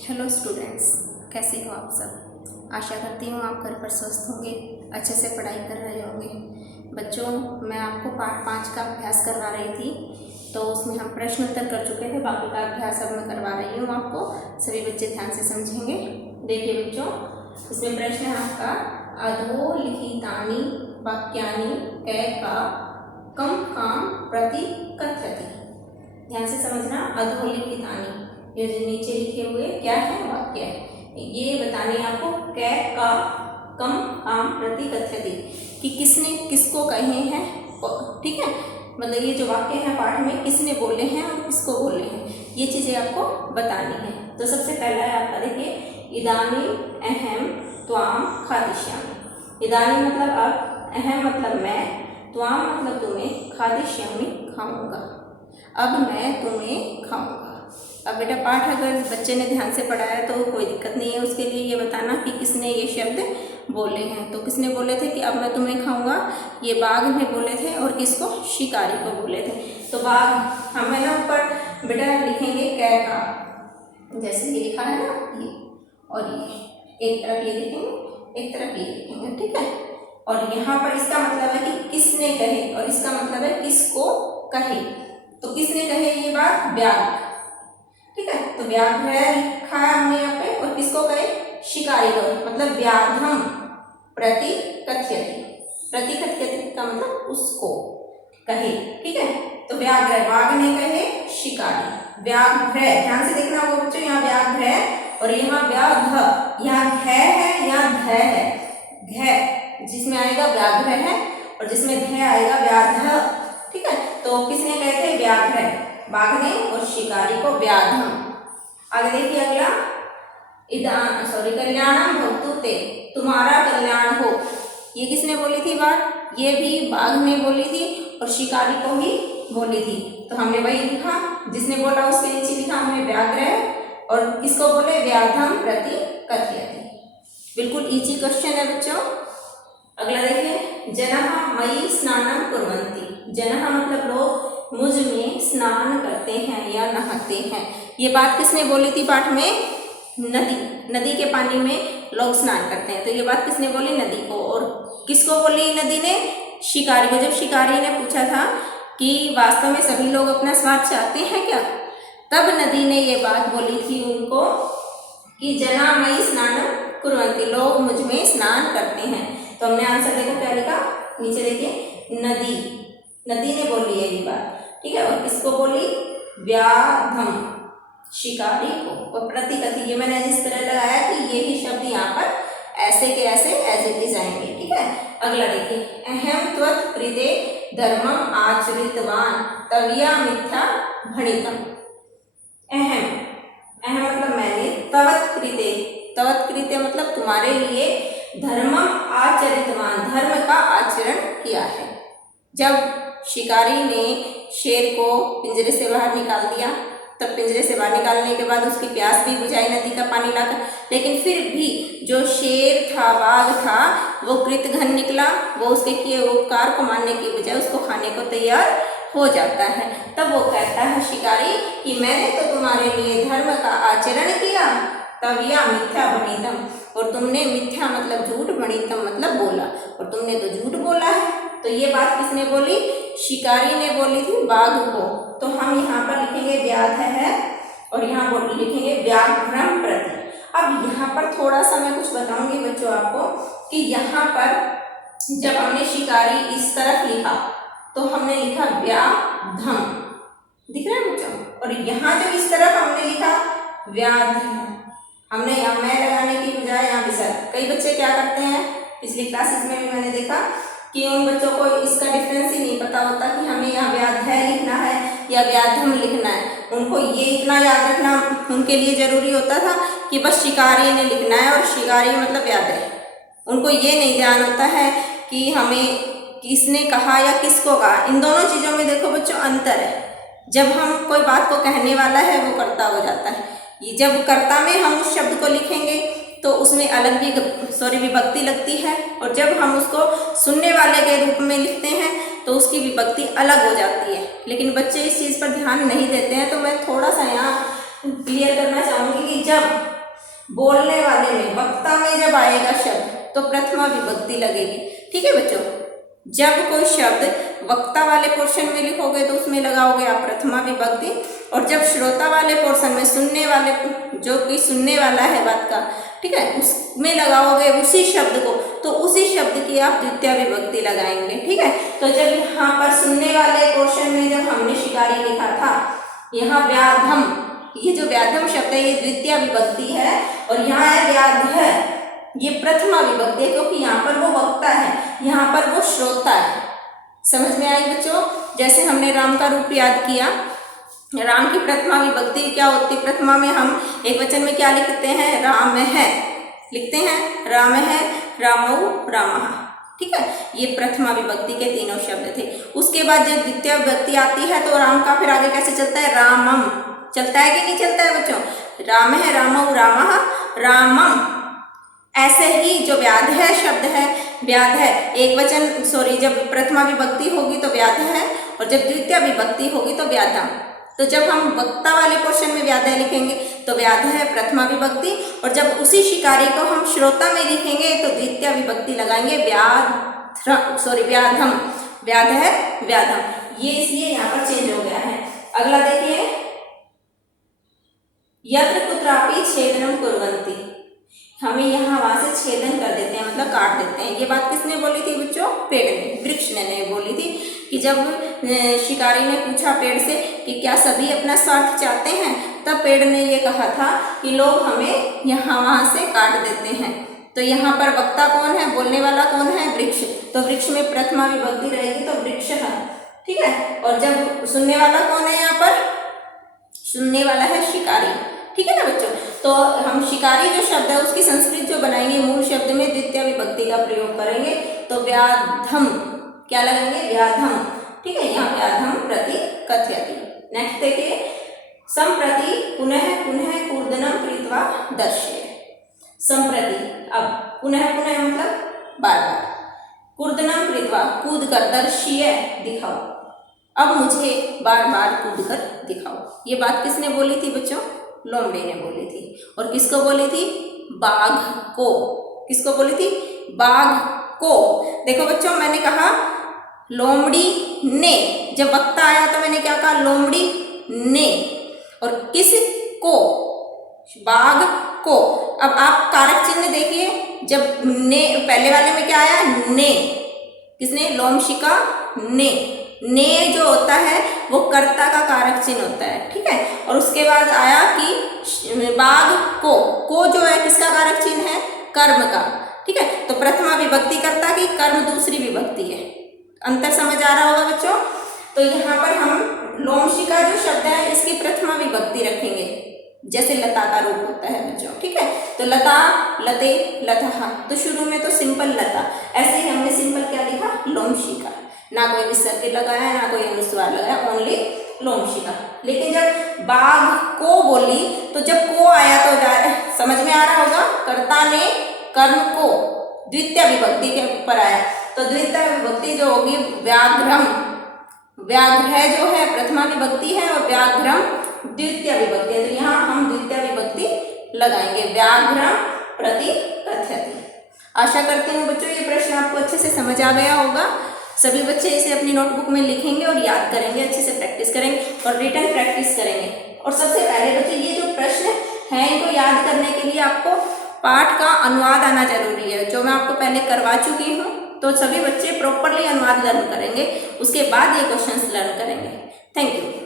Hello students, कैसे हो आप सब। आशा करती हूँ आप घर पर स्वस्थ होंगे, अच्छे से पढ़ाई कर रहे होंगे। बच्चों, मैं आपको पाठ 5 का अभ्यास करवा रही थी, तो उसमें हम प्रश्न उत्तर कर चुके थे। बाकी का अभ्यास अब मैं करवा रही हूँ आपको। सभी बच्चे ध्यान से समझेंगे। देखिए बच्चों, इसमें प्रश्न है आपका, अधोलिखितानि वाक्यानि कैका कम काम प्रति कथ्यति। ध्यान से समझना। अधोलिखितानि, ये जो नीचे लिखे हुए क्या है, वाक्य है। ये बताने आपको कै का कम काम प्रति कथ्यति, कि किसने किसको कहे हैं। ठीक है, मतलब ये जो वाक्य है पाठ में किसने बोले हैं और किसको बोले हैं, ये चीजें आपको बतानी है। तो सबसे पहला है आपका, देखिए, इदानीं अहम त्वाम खादिष्यामि। इदानीं मतलब अब, अहम मतलब मैं, त्वाम मतलब तुम्हें, खादिष्यामि खाऊंगा। अब मैं तुम्हें खाऊंगा। अब बेटा पाठ अगर बच्चे ने ध्यान से पढ़ा है तो कोई दिक्कत नहीं है। उसके लिए ये बताना कि किसने ये शब्द बोले हैं। तो किसने बोले थे कि अब मैं तुम्हें खाऊंगा, ये बाघ ने बोले थे। और किसको, शिकारी को बोले थे। तो बाघ हमें ना ऊपर बेटा लिखेंगे कै का, जैसे ये लिखा है ना, ये और ये एक तरफ ये लिखेंगे, एक तरफ ये लिखेंगे। ठीक है, और यहाँ पर इसका मतलब है कि किसने कहे, और इसका मतलब है किसको कहे। तो किसने कहे ये बात, व्याघ्र। ठीक है, तो व्याघ्र लिखा है हमने यहाँ पे, और किसको कहे, शिकारी को, मतलब व्याघ्रम प्रति कथ्यति। प्रति कथ्यति का मतलब उसको कहे। ठीक है, तो व्याघ्र, बाघ ने कहे, शिकारी। व्याघ्र, ध्यान से देखना वो बच्चों, यहाँ व्याघ्र है और यहाँ व्याघ्र, यहाँ घ है, यहाँ ध है। घ जिसमें आएगा व्याघ्र है, और जिसमें ध आएगा व्याघ्र। ठीक है, तो किसने कहे थे, व्याघ्र, बाघ ने, और शिकारी को व्याघ्रम। आगे देखिए अगला, कल्याणम भवतु ते, तुम्हारा कल्याण हो। ये किसने बोली थी बात, ये भी बाघ ने बोली थी और शिकारी को ही बोली थी। तो हमने वही लिखा, जिसने बोला उसके नीचे लिखा हमने व्याघ्र, और किसको बोले, व्याघ्रम प्रति कथ्यति। बिल्कुल इजी क्वेश्चन है बच्चों। अगला देखिए, जनः मयि स्नानं कुर्वन्ति। जनः मतलब लोग, मुझ में स्नान करते हैं या नहाते हैं। ये बात किसने बोली थी पाठ में, नदी। नदी के पानी में लोग स्नान करते हैं। तो ये बात किसने बोली, नदी को। और किसको बोली नदी ने, शिकारी को। जब शिकारी ने पूछा था कि वास्तव में सभी लोग अपना स्वाद चाहते हैं क्या, तब नदी ने ये बात बोली थी उनको कि जना मयि स्नानं कुर्वन्ति, लोग मुझ में स्नान करते हैं। तो हमने आंसर देखो क्या लिखा, नीचे देखिए, नदी, नदी ने बोली है ये बात। ठीक है, और किसको बोली, व्याघ्रम, शिकारी को। और प्रति कथि, ये मैंने जिस तरह लगाया कि ये ही शब्द यहाँ पर ऐसे के ऐसे एज इट इज आएंगे। ठीक है, अगला देखिए, अहम त्वत् कृते धर्मम आचरितवान तविया मिथ्या भणितम। अहम, अहम मतलब मैंने, तवत् कृते, तवत् कृते मतलब तुम्हारे लिए, धर्मम आचरितवान, धर्म का आचरण किया है। जब शिकारी ने शेर को पिंजरे से बाहर निकाल दिया, तब पिंजरे से बाहर निकालने के बाद उसकी प्यास भी बुझाई नदी का पानी लाकर, लेकिन फिर भी जो शेर था, बाघ था, वो कृतघ्न निकला। वो उसके किए उपकार को मानने की बजाय उसको खाने को तैयार हो जाता है। तब वो कहता है शिकारी कि मैंने तो तुम्हारे लिए धर्म का आचरण किया, तविया मिथ्या भणितम, और तुमने, मिथ्या मतलब झूठ, भणितम मतलब बोला, और तुमने तो झूठ बोला है। तो ये बात किसने बोली, शिकारी ने बोली थी बाघ को। तो हम यहाँ पर लिखेंगे व्याघ्र है, और यहाँ लिखेंगे व्याघ्रम प्रति। अब यहाँ पर थोड़ा सा मैं कुछ बताऊंगी बच्चों आपको, कि यहाँ पर जब हमने शिकारी इस तरफ लिखा तो हमने लिखा व्याघ्रम, दिख रहा है बच्चों, और यहाँ जब इस तरफ हमने लिखा व्याघ्र, हमने यहाँ मैं लगाने की बजाय यहाँ विसर्ग। कई बच्चे क्या करते हैं, पिछली क्लासेस में भी मैंने देखा कि उन बच्चों को इसका डिफरेंस ही नहीं पता होता कि हमें यहाँ व्याघ्र लिखना है या व्याघ्रम लिखना है। उनको ये इतना याद रखना उनके लिए जरूरी होता था कि बस शिकारी ने लिखना है, और शिकारी मतलब व्याघ्र। उनको ये नहीं ध्यान होता है कि हमें किसने कहा या किसको कहा। इन दोनों चीज़ों में देखो बच्चों अंतर है। जब हम कोई बात को कहने वाला है वो कर्ता हो जाता है, जब कर्ता में हम उस शब्द को लिखेंगे तो उसमें अलग भी विभक्ति लगती है, और जब हम उसको सुनने वाले के रूप में लिखते हैं तो उसकी विभक्ति अलग हो जाती है। लेकिन बच्चे इस चीज़ पर ध्यान नहीं देते हैं। तो मैं थोड़ा सा यहाँ क्लियर करना चाहूँगी कि जब बोलने वाले में, वक्ता में जब आएगा शब्द तो प्रथमा विभक्ति लगेगी। ठीक है बच्चों, जब कोई शब्द वक्ता वाले पोर्शन में लिखोगे तो उसमें लगाओगे आप प्रथमा विभक्ति, और जब श्रोता वाले पोर्शन में, सुनने वाले, जो कि सुनने वाला है बात का, ठीक है, उसमें लगाओगे उसी शब्द को, तो उसी शब्द की आप द्वितीय विभक्ति लगाएंगे। ठीक है, तो जब यहाँ पर सुनने वाले पोर्शन में जब हमने शिकारी लिखा था, यहाँ व्याधम, ये जो व्याधम शब्द है ये द्वितीय विभक्ति है, और यहाँ है व्याध, ये प्रथमा विभक्ति है, क्योंकि यहाँ पर वो वक्ता है, यहाँ पर वो श्रोता है। समझ में आई बच्चों? जैसे हमने राम का रूप याद किया, राम की प्रथमा विभक्ति क्या होती है? प्रथमा में हम एक वचन में क्या लिखते हैं? राम है लिखते हैं, राम है, रामौ, रामः। ठीक है, ये प्रथमा विभक्ति के तीनों शब्द थे। उसके बाद जब द्वितीय विभक्ति आती है तो राम का फिर आगे कैसे चलता है? रामम चलता है कि नहीं चलता है बच्चों? राम है, रामौ, रामः, रामम। ऐसे ही जो व्याध है शब्द है, व्याध है एक वचन, जब प्रथमा विभक्ति होगी तो व्याध है, और जब द्वितीय विभक्ति होगी तो व्याधम। तो जब हम वक्ता वाले पोर्शन में व्याध लिखेंगे तो व्याध है प्रथमा विभक्ति, और जब उसी शिकारी को हम श्रोता में लिखेंगे तो द्वितीय विभक्ति लगाएंगे, व्याधम, व्याध है, व्याधम। ये इसलिए यहाँ पर चेंज हो गया है। अगला देखिए, यत्र कुत्रापि छेदनम कुर्वन्ति, हमें यहाँ वहां से छेदन कर देते हैं, मतलब काट देते हैं। ये बात किसने बोली थी बच्चों? पेड़ ने, वृक्ष ने बोली थी कि जब शिकारी ने पूछा पेड़ से कि क्या सभी अपना स्वार्थ चाहते हैं, तब पेड़ ने ये कहा था कि लोग हमें यहाँ वहां से काट देते हैं। तो यहाँ पर वक्ता कौन है, बोलने वाला कौन है? वृक्ष। तो वृक्ष में प्रथमा विभक्ति रहेगी तो वृक्ष है। ठीक है, और जब सुनने वाला कौन है? यहाँ पर सुनने वाला है शिकारी। ठीक है ना बच्चों? तो हम शिकारी जो शब्द है उसकी संस्कृत जो बनाएंगे, मूल शब्द में द्वितीय विभक्ति का प्रयोग करेंगे, तो व्याधम क्या लगाएंगे? व्याधम। ठीक है, यहाँ व्याधम प्रति कथयति। नेक्स्ट देखिए, संप्रति पुनः पुनः कूर्दनम कृत्वा दर्शय। संप्रति, अब पुनः पुनः मतलब बार बार, कूर्दनम कृत्वा कूद कर, दर्शय दिखाओ, अब मुझे बार बार कूद कर दिखाओ। ये बात किसने बोली थी बच्चों? लोमड़ी ने बोली थी। और किसको बोली थी? बाघ को। किसको बोली थी? बाघ को। देखो बच्चों, मैंने कहा लोमड़ी ने, जब वक्ता आया तो मैंने क्या कहा? लोमड़ी ने। और किस को? बाघ को। अब आप कारक चिन्ह देखिए, जब ने पहले वाले में क्या आया? ने। किसने? लोमशिका ने। ने जो होता है वो कर्ता का कारक चिन्ह होता है। ठीक है, और उसके बाद आया कि बाघ को जो है किसका कारक चिन्ह है? कर्म का। ठीक है, तो प्रथमा विभक्ति कर्ता की, कर्म दूसरी विभक्ति है। अंतर समझ आ रहा होगा बच्चों? तो यहाँ पर हम लोमशिका जो शब्द है इसकी प्रथमा विभक्ति रखेंगे, जैसे लता का रूप होता है बच्चों। ठीक है, तो लता, लते, लतः, तो शुरू में तो सिंपल लता, ऐसे ही हमने सिंपल क्या लिखा? लोमशिका। ना कोई विसर्ग लगाया, ना कोई अनुस्वार लगाया, ओनली लोमशिका। लेकिन जब बाघ को बोली तो जब को आया तो समझ में आ रहा होगा, कर्ता ने कर्म को द्वितीय विभक्ति के ऊपर आया, तो द्वितीय विभक्ति जो होगी व्याघ्रम, व्याघ्र जो है प्रथमा विभक्ति है और व्याघ्रम द्वितीय विभक्ति है। तो यहाँ हम द्वितीय विभक्ति लगाएंगे, व्याघ्रम प्रति कथयति। आशा करती हूँ बच्चों ये प्रश्न आपको अच्छे से समझ आ गया होगा। सभी बच्चे इसे अपनी नोटबुक में लिखेंगे और याद करेंगे, अच्छे से प्रैक्टिस करेंगे और रिटन प्रैक्टिस करेंगे। और सबसे पहले बच्चे ये जो प्रश्न हैं इनको याद करने के लिए आपको पाठ का अनुवाद आना जरूरी है, जो मैं आपको पहले करवा चुकी हूँ। तो सभी बच्चे प्रॉपरली अनुवाद लर्न करेंगे, उसके बाद ये क्वेश्चंस लर्न करेंगे। Thank you.